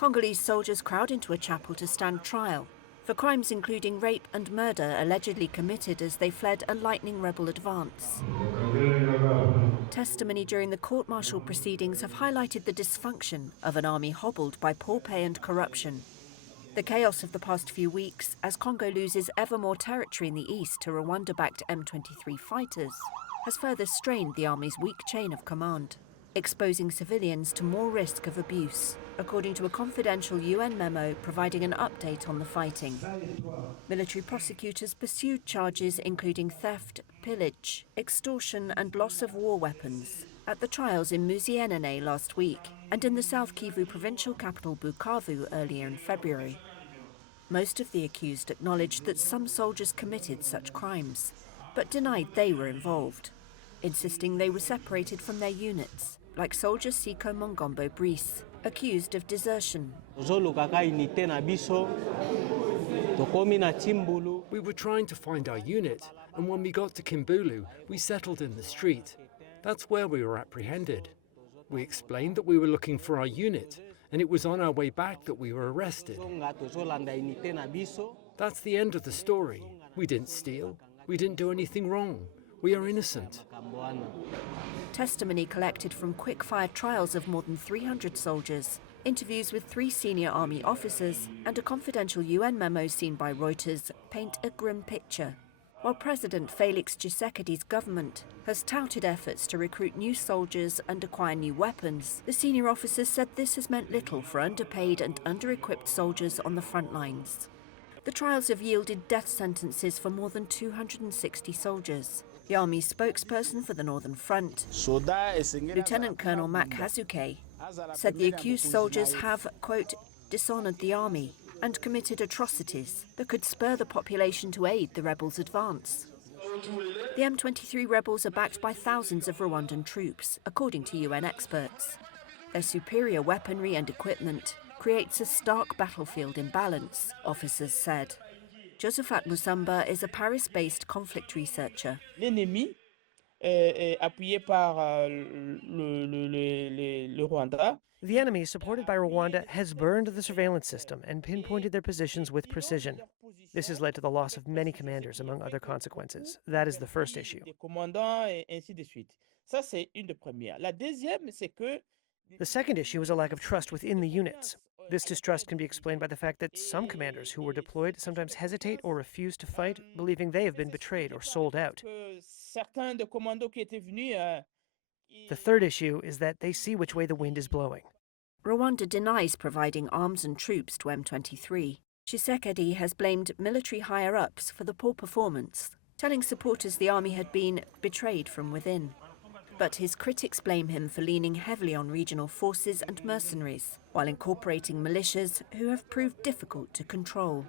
Congolese soldiers crowd into a chapel to stand trial for crimes including rape and murder allegedly committed as they fled a lightning rebel advance. Testimony during the court-martial proceedings have highlighted the dysfunction of an army hobbled by poor pay and corruption. The chaos of the past few weeks, as Congo loses ever more territory in the east to Rwanda-backed M23 fighters, has further strained the army's weak chain of command, exposing civilians to more risk of abuse, according to a confidential UN memo providing an update on the fighting. Military prosecutors pursued charges including theft, pillage, extortion and loss of war weapons at the trials in Muzienene last week and in the South Kivu provincial capital Bukavu earlier in February. Most of the accused acknowledged that some soldiers committed such crimes, but denied they were involved, insisting they were separated from their units, like soldier Siko Mongombo Brice, accused of desertion. We were trying to find our unit, and when we got to Kimbulu, we settled in the street. That's where we were apprehended. We explained that we were looking for our unit, and it was on our way back that we were arrested. That's the end of the story. We didn't steal. We didn't do anything wrong. We are innocent. Testimony collected from quick-fire trials of more than 300 soldiers, interviews with 3 senior army officers, and a confidential UN memo seen by Reuters paint a grim picture. While President Félix Tshisekedi's government has touted efforts to recruit new soldiers and acquire new weapons, the senior officers said this has meant little for underpaid and under-equipped soldiers on the front lines. The trials have yielded death sentences for more than 260 soldiers. The army's spokesperson for the Northern Front, Lieutenant Colonel Mak Hazuke, said the accused soldiers have, quote, dishonoured the army and committed atrocities that could spur the population to aid the rebels' advance. The M23 rebels are backed by thousands of Rwandan troops, according to UN experts. Their superior weaponry and equipment creates a stark battlefield imbalance, officers said. Josephat Musamba is a Paris-based conflict researcher. L'ennemi, appuyé par le Rwanda. The enemy, supported by Rwanda, has burned the surveillance system and pinpointed their positions with precision. This has led to the loss of many commanders, among other consequences. That is the first issue. The second issue is a lack of trust within the units. This distrust can be explained by the fact that some commanders who were deployed sometimes hesitate or refuse to fight, believing they have been betrayed or sold out. The third issue is that they see which way the wind is blowing. Rwanda denies providing arms and troops to M23. Tshisekedi has blamed military higher-ups for the poor performance, telling supporters the army had been betrayed from within. But his critics blame him for leaning heavily on regional forces and mercenaries, while incorporating militias who have proved difficult to control.